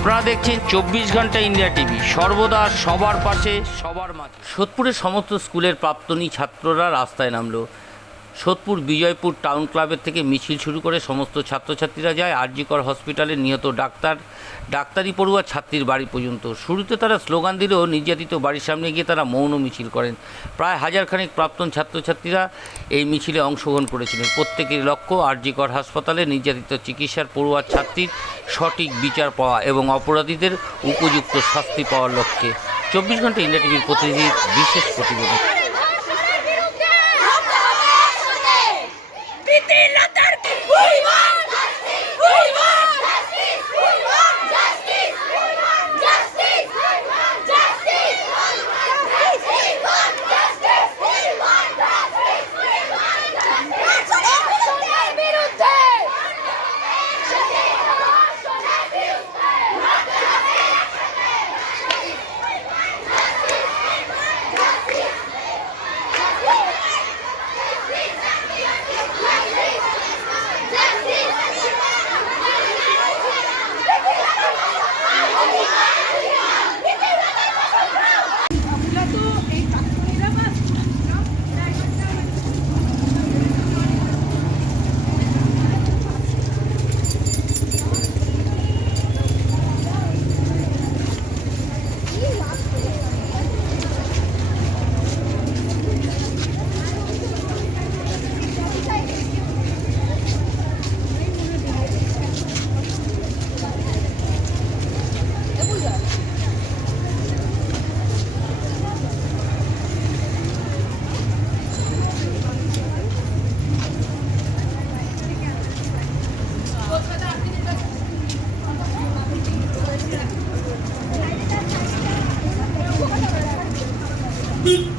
আপনারা দেখছেন চব্বিশ ঘণ্টা ইন্ডিয়া টিভি। সর্বদা সবার পাশে, সবার মাঝে। সোদপুরের সমস্ত স্কুলের প্রাপ্তনী ছাত্ররা রাস্তায় নামলো। সোদপুর বিজয়পুর টাউন ক্লাবের থেকে মিছিল শুরু করে সমস্ত ছাত্রছাত্রীরা যায়। আরজিকর হসপিটালে নিহত ডাক্তার, ডাক্তারি পড়ুয়া ছাত্রীর বাড়ি পর্যন্ত। শুরুতে তারা স্লোগান দিলেও নির্যাতিত বাড়ির সামনে গিয়ে তারা মৌন মিছিল করেন। প্রায় হাজারখানেক প্রাক্তন ছাত্রছাত্রীরা এই মিছিলে অংশগ্রহণ করেছিলেন। প্রত্যেকের লক্ষ্য আরজিকর হাসপাতালে নির্যাতিত চিকিৎসার পড়ুয়া ছাত্রীর সঠিক বিচার পাওয়া এবং অপরাধীদের উপযুক্ত শাস্তি পাওয়ার লক্ষ্যে। চব্বিশ ঘণ্টা ইন্ডিয়া টিভির প্রতিনিধির বিশেষ প্রতিবেদন। 你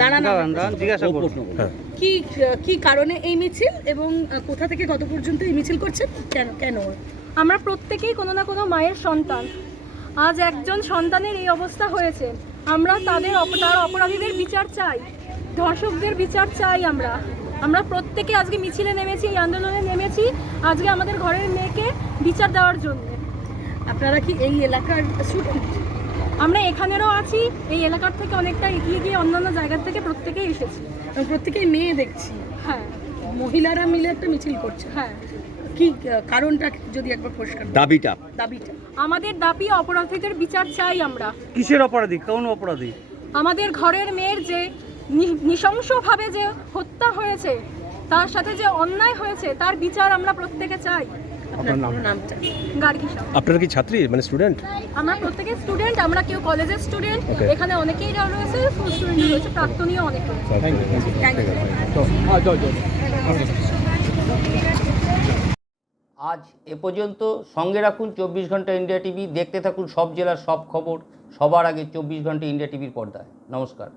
দাঁড়ান দাঁড়ান দাঁড়ান জিজ্ঞাসা করুন। কি কি কারণে এই মিছিল এবং কোথা থেকে কত পর্যন্ত এই মিছিল করছেন? কেন কেন? আমরা প্রত্যেকেই কোনো না কোনো মায়ের সন্তান। আজ একজন সন্তানের এই অবস্থা হয়েছে। আমরা তাদের তার অপরাধীদের বিচার চাই। ধর্ষকদের বিচার চাই আমরা। আমরা প্রত্যেকে আজকে মিছিলে নেমেছি এই আন্দোলনে নেমেছি আজকে আমাদের ঘরের মেয়েকে বিচার দেওয়ার জন্য। আপনারা কি এই এলাকার স্টুডেন্ট আমরা এখানেরও আছি এই এলাকার থেকে অনেকটা এগিয়ে গিয়ে অন্যান্য জায়গার থেকে প্রত্যেকেই এসেছি। এবং প্রত্যেকেই মেয়ে দেখছি। হ্যাঁ। মহিলারা মিলে একটা মিছিল করছে। হ্যাঁ। কি কারণটা যদি একবার পরিষ্কার দাবিটা? দাবিটা। আমাদের দাবি অপরাধীদের বিচার চাই আমরা। কিসের অপরাধী? কোন অপরাধী? আমাদের ঘরের মেয়ের যে নি- নৃশংসভাবে যে হত্যা হয়েছে তার সাথে যে অন্যায় হয়েছে তার বিচার আমরা প্রত্যেকে চাই। আপনার পুরো নামটা? গার্গী সাউ। আপনারা কি ছাত্রী? মানে স্টুডেন্ট আমরা প্রত্যেকে স্টুডেন্ট আমরা কেউ কলেজের স্টুডেন্ট এখানে অনেকেই রয়েছে ফুল স্টুডেন্ট রয়েছে প্রাক্তনীয় অনেক রয়েছে। থ্যাংক ইউ আজ এ পর্যন্ত সঙ্গে রাখুন চব্বিশ ঘণ্টা ইন্ডিয়া টিভি দেখতে থাকুন সব জেলার সব খবর সবার আগে চব্বিশ ঘণ্টা ইন্ডিয়া টিভির পর্দায়। নমস্কার।